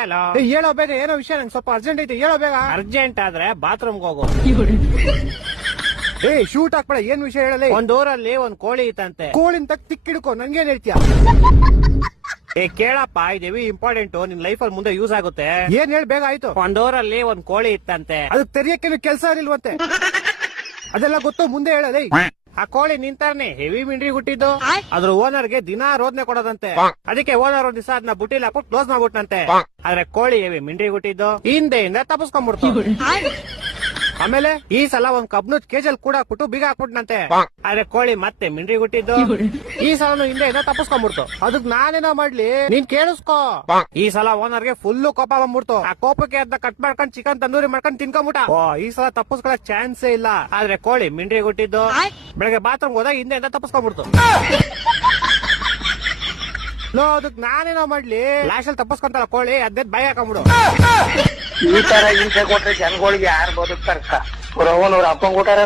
Hello. ಹೇಳೋ ಬೇಗ, ಏನೋ ವಿಷಯ, ನಂಗೆ ಸ್ವಲ್ಪ ಅರ್ಜೆಂಟ್ ಐತೆ, ಹೇಳೋ ಬೇಗ. ಅರ್ಜೆಂಟ್ ಆದ್ರೆ ಬಾತ್ರೂಮ್ಗೆ ಹೋಗು. ಶೂಟ್ ಹಾಕ್ಬೇಡ, ಏನ್ ವಿಷಯ ಹೇಳಲಿ. ಒಂದ್ ಊರಲ್ಲಿ ಒಂದ್ ಕೋಳಿ ಇತ್ತಂತೆ. ಕೋಳಿನ ತಕ್ ತಿಕ್ಕಿಡ್ಕೊ, ನನ್ಗೇನ್ ಹೇಳ್ತೀಯ? ಕೇಳಪ್ಪ, ಇದೇವಿ ಇಂಪಾರ್ಟೆಂಟ್, ನಿನ್ ಲೈಫ್ ಅಲ್ಲಿ ಮುಂದೆ ಯೂಸ್ ಆಗುತ್ತೆ. ಏನ್ ಹೇಳಿ ಬೇಗ, ಆಯ್ತು. ಒಂದ್ ಊರಲ್ಲಿ ಒಂದ್ ಕೋಳಿ ಇತ್ತಂತೆ. ಅದಕ್ಕೆ ತೆರಿಯಕ್ಕೆ ಕೆಲಸ ಇಲ್ವಂತೆ. ಅದೆಲ್ಲ ಗೊತ್ತು, ಮುಂದೆ ಹೇಳಲಿ. ಆ ಕೋಳಿ ನಿಂತಾನೆ ಹೆವಿ ಮಿಂಡ್ರಿ ಹುಟ್ಟಿದ್ದು. ಅದ್ರ ಓನರ್ಗೆ ದಿನಾ ರೋದನೆ ಕೊಡೋದಂತೆ. ಅದಕ್ಕೆ ಓನರ್ ಒಂದ್ ದಿವಸ ಅದನ್ನ ಬುಟ್ಟಿಲಿ ಹಾಕ್ಬಿಟ್ಟು ಕ್ಲೋಸ್ ಮಾಡ್ಬಿಟ್ನಂತೆ. ಆದ್ರೆ ಕೋಳಿ ಹೆವಿ ಮಿಂಡ್ರಿ ಹುಟ್ಟಿದ್ದು ಹಿಂದೆಯಿಂದ ತಪ್ಪಿಸ್ಕೊಂಡ್ಬಿಡ್ತು. ಆಮೇಲೆ ಈ ಸಲ ಒಂದ್ ಕಬ್ನದ್ ಕೇಜಲ್ ಕೂಡ ಹಾಕ್ಬಿಟ್ಟು ಬೀಗ ಹಾಕ್ಬಿಟ್ನಂತೆ. ಆದ್ರೆ ಕೋಳಿ ಮತ್ತೆ ಮಿಂಡ್ರಿ ಹುಟ್ಟಿದ್ದು ಈ ಸಲ ಹಿಂದೆಯಿಂದ ತಪ್ಪಿಸ್ಕೊಂಡ್ಬಿಡ್ತು. ಅದಕ್ ನಾನೇನೋ ಮಾಡ್ಲಿ, ನೀನ್ ಕೇಳಿಸ್ಕೋ. ಈ ಸಲ ಓನರ್ಗೆ ಫುಲ್ ಕೋಪ ಬಂದ್ಬಿಡ್ತು. ಆ ಕೋಪಕ್ಕೆ ಅದನ್ನ ಕಟ್ ಮಾಡ್ಕೊಂಡ್ ಚಿಕನ್ ತಂದೂರಿ ಮಾಡ್ಕೊಂಡ್ ತಿನ್ಕೊಂಡ್ಬಿಟ್ಟ. ಈ ಸಲ ತಪ್ಪಿಸ್ಕೊಳಕ್ ಚಾನ್ಸೇ ಇಲ್ಲ. ಆದ್ರೆ ಕೋಳಿ ಮಿಂಡ್ರಿ ಹುಟ್ಟಿದ್ದು ಬೆಳಗ್ಗೆ ಬಾತ್ರೂಮ್ ಹೋದಾಗ ಹಿಂದೆಯಿಂದ ತಪ್ಪಿಸ್ಕೊಂಡ್ಬಿಡ್ತು. ಅದಕ್ ನಾನೇನೋ ಮಾಡ್ಲಿ, ಲಾಸ್ಟ್ ಅಲ್ಲಿ ತಪ್ಪಿಸ್ಕೊಂತಲ್ಲ ಕೋಳಿ, ಅದೇ ಬಾಯಿ ಹಾಕೊಂಡ್ಬಿಡು. ಈ ತರ ಹಿಂಸೆ ಕೊಟ್ರೆ ಜನಗಳಿಗೆ ಯಾರು ಬದುಕ್ತಾರ? ಅವ್ರ ಅಪ್ಪಂಗ್ ಕೊಟ್ಟಾರ.